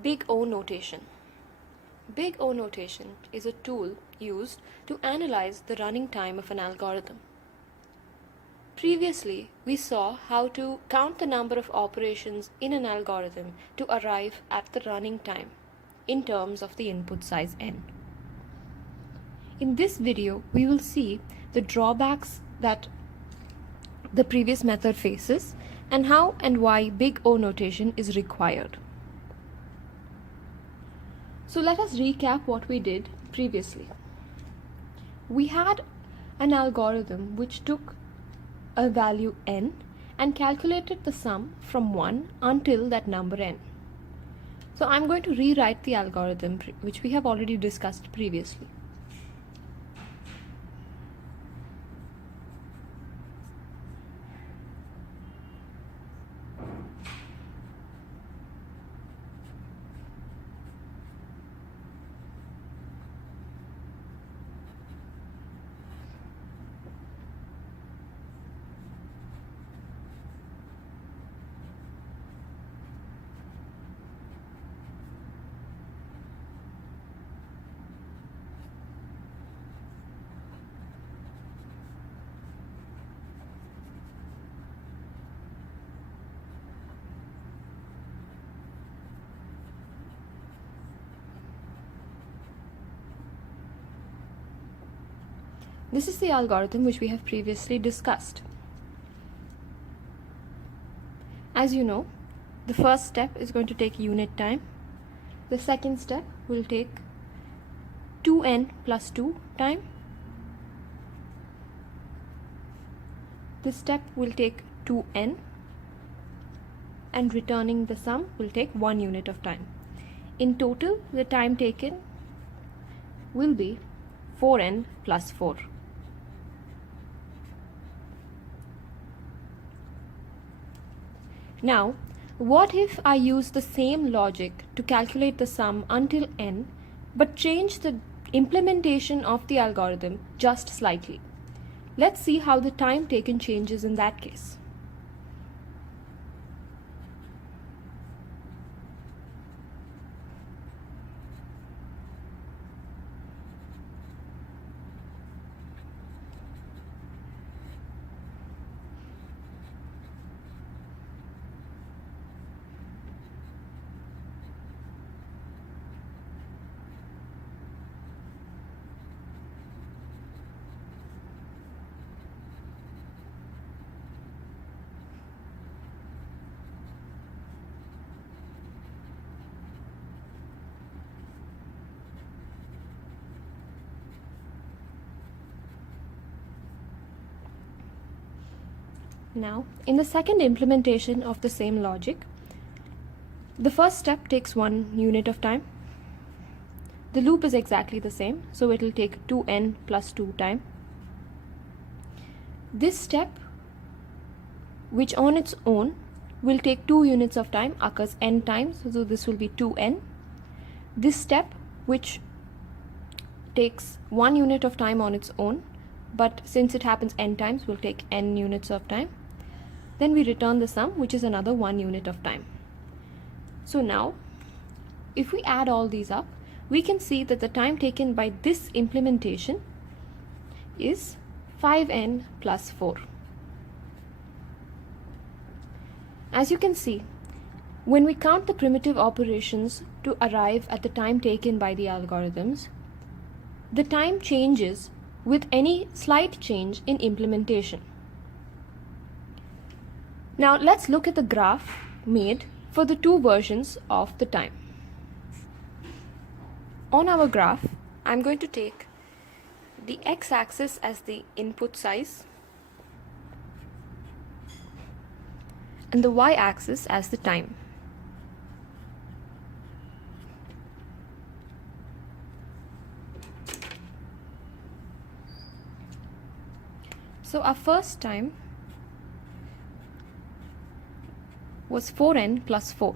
Big O notation. Big O notation is a tool used to analyze the running time of an algorithm. Previously, we saw how to count the number of operations in an algorithm to arrive at the running time in terms of the input size n. In this video, we will see the drawbacks that the previous method faces and how and why big O notation is required. So let us recap what we did previously. We had an algorithm which took a value n and calculated the sum from 1 until that number n. So I'm going to rewrite the algorithm which we have already discussed previously. This is the algorithm which we have previously discussed. As you know, the first step is going to take unit time. The second step will take 2n plus 2 time. This step will take 2n, and returning the sum will take 1 unit of time. In total, the time taken will be 4n plus 4. Now, what if I use the same logic to calculate the sum until n, but change the implementation of the algorithm just slightly? Let's see how the time taken changes in that case. Now, in the second implementation of the same logic, the first step takes 1 unit of time. The loop is exactly the same, so it will take 2n plus 2 time. This step, which on its own will take 2 units of time, occurs n times, so this will be 2n. This step, which takes 1 unit of time on its own, but since it happens n times, will take n units of time. Then we return the sum, which is another 1 unit of time. So now, if we add all these up, we can see that the time taken by this implementation is 5n plus 4. As you can see, when we count the primitive operations to arrive at the time taken by the algorithms, the time changes with any slight change in implementation. Now let's look at the graph made for the two versions of the time. On our graph, I'm going to take the x-axis as the input size and the y-axis as the time. So our first time was 4n plus 4.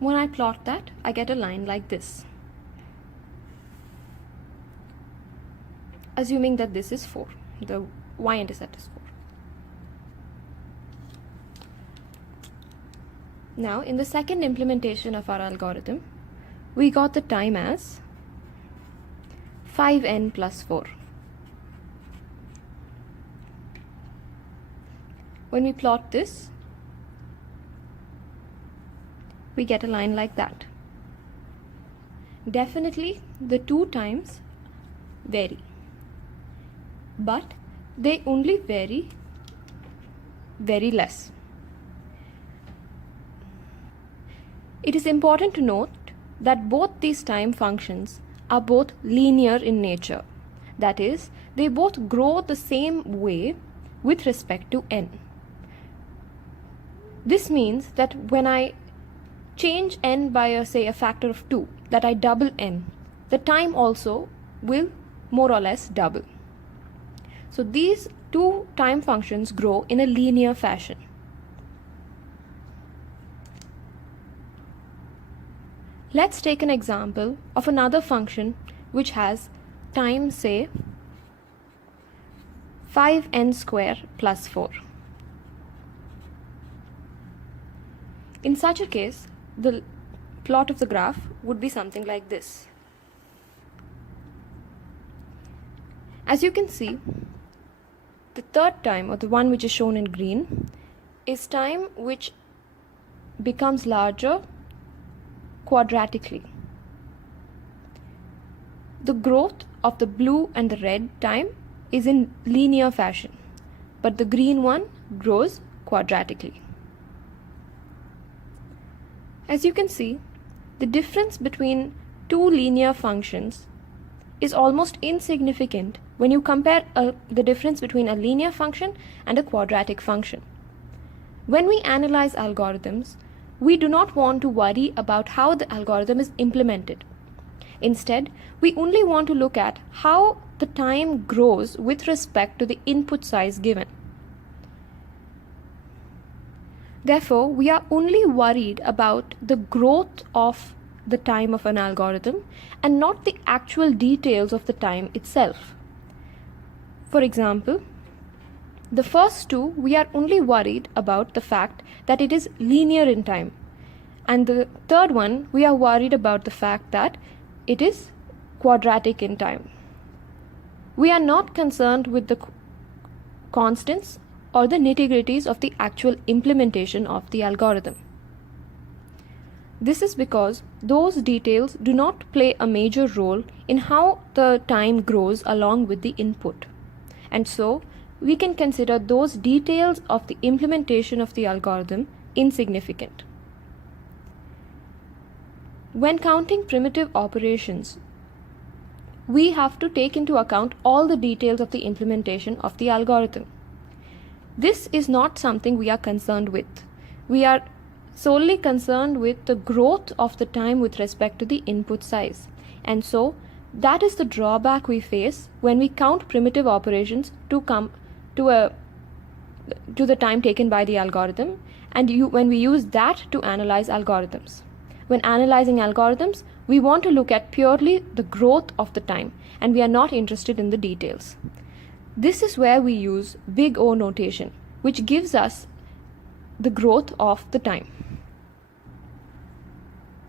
When I plot that, I get a line like this, assuming that this is 4, the y-intercept is 4. Now, in the second implementation of our algorithm, we got the time as 5n plus 4. When we plot this, we get a line like that. Definitely, the two times vary, but they only vary very less. It is important to note that both these time functions are both linear in nature. That is, they both grow the same way with respect to n. This means that when I change n by say a factor of 2, that I double n, the time also will more or less double. So these two time functions grow in a linear fashion. Let's take an example of another function which has time, say 5n square plus 4. In such a case, the plot of the graph would be something like this. As you can see, the third time, or the one which is shown in green, is time which becomes larger quadratically. The growth of the blue and the red time is in linear fashion, but the green one grows quadratically. As you can see, the difference between two linear functions is almost insignificant when you compare the difference between a linear function and a quadratic function. When we analyze algorithms, we do not want to worry about how the algorithm is implemented. Instead, we only want to look at how the time grows with respect to the input size given. Therefore, we are only worried about the growth of the time of an algorithm and not the actual details of the time itself. For example, the first two, we are only worried about the fact that it is linear in time. And the third one, we are worried about the fact that it is quadratic in time. We are not concerned with the constants or the nitty-gritties of the actual implementation of the algorithm. This is because those details do not play a major role in how the time grows along with the input. And so, we can consider those details of the implementation of the algorithm insignificant. When counting primitive operations, we have to take into account all the details of the implementation of the algorithm. This is not something we are concerned with. We are solely concerned with the growth of the time with respect to the input size. And so, that is the drawback we face when we count primitive operations to come to the time taken by the algorithm, and when we use that to analyze algorithms. When analyzing algorithms, we want to look at purely the growth of the time, and we are not interested in the details. This is where we use big O notation, which gives us the growth of the time.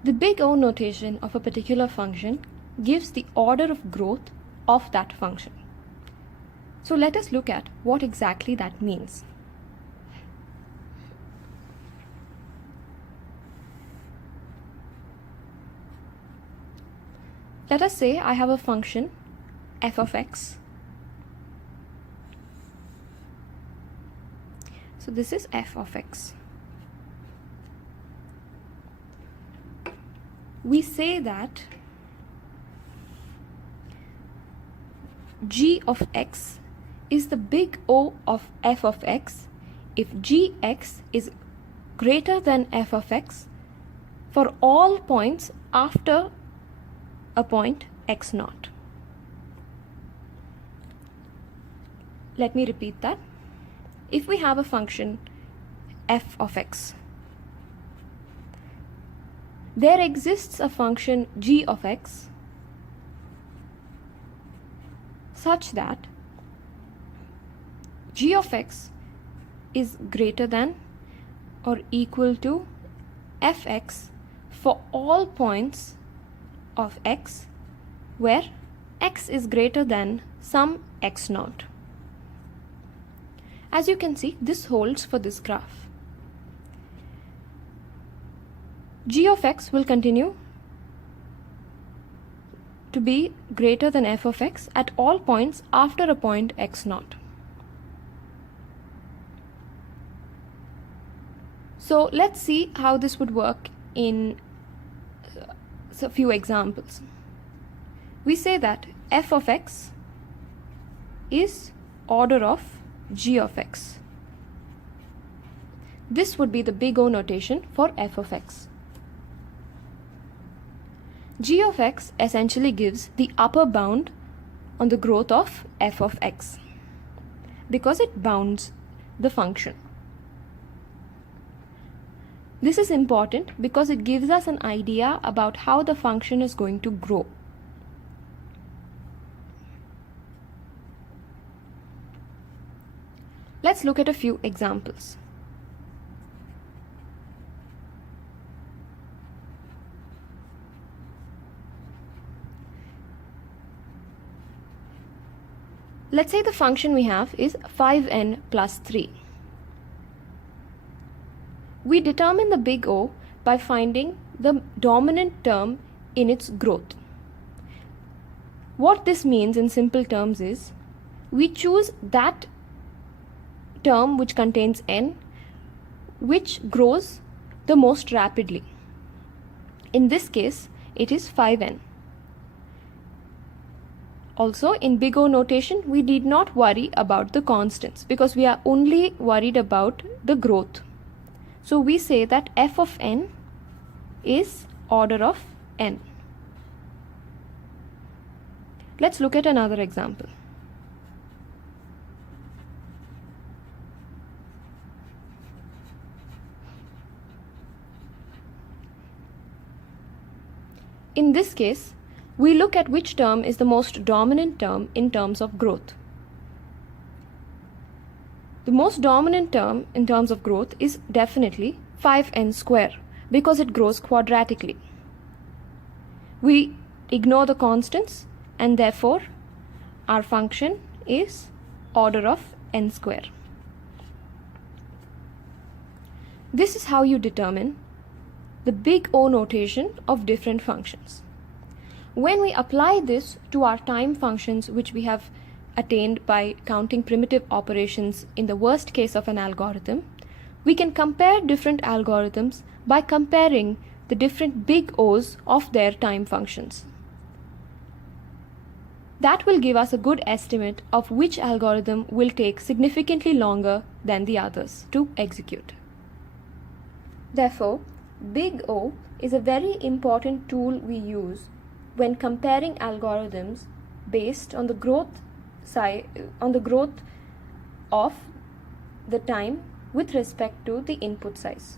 The big O notation of a particular function gives the order of growth of that function. So let us look at what exactly that means. Let us say I have a function f of x. So this is f of x. We say that g of x is the big O of f of x if gx is greater than f of x for all points after a point x naught. Let me repeat that. If we have a function f of x, there exists a function g of x such that g of x is greater than or equal to fx for all points of x where x is greater than some x naught. As you can see, this holds for this graph. G of x will continue to be greater than f of x at all points after a point x naught. So let's see how this would work in a few examples. We say that f of x is order of g of x. This would be the big O notation for f of x. G of x essentially gives the upper bound on the growth of f of x because it bounds the function. This is important because it gives us an idea about how the function is going to grow. Let's look at a few examples. Let's say the function we have is 5n plus 3. We determine the big O by finding the dominant term in its growth. What this means in simple terms is we choose that term which contains n which grows the most rapidly. In this case, it is 5n. Also, in big O notation, we need not worry about the constants because we are only worried about the growth. So we say that f of n is order of n. Let's look at another example. In this case, we look at which term is the most dominant term in terms of growth. The most dominant term in terms of growth is definitely 5n square because it grows quadratically. We ignore the constants and therefore our function is order of n square. This is how you determine the big O notation of different functions. When we apply this to our time functions, which we have attained by counting primitive operations in the worst case of an algorithm, we can compare different algorithms by comparing the different big O's of their time functions. That will give us a good estimate of which algorithm will take significantly longer than the others to execute. Therefore, big O is a very important tool we use when comparing algorithms based on the growth of the time with respect to the input size.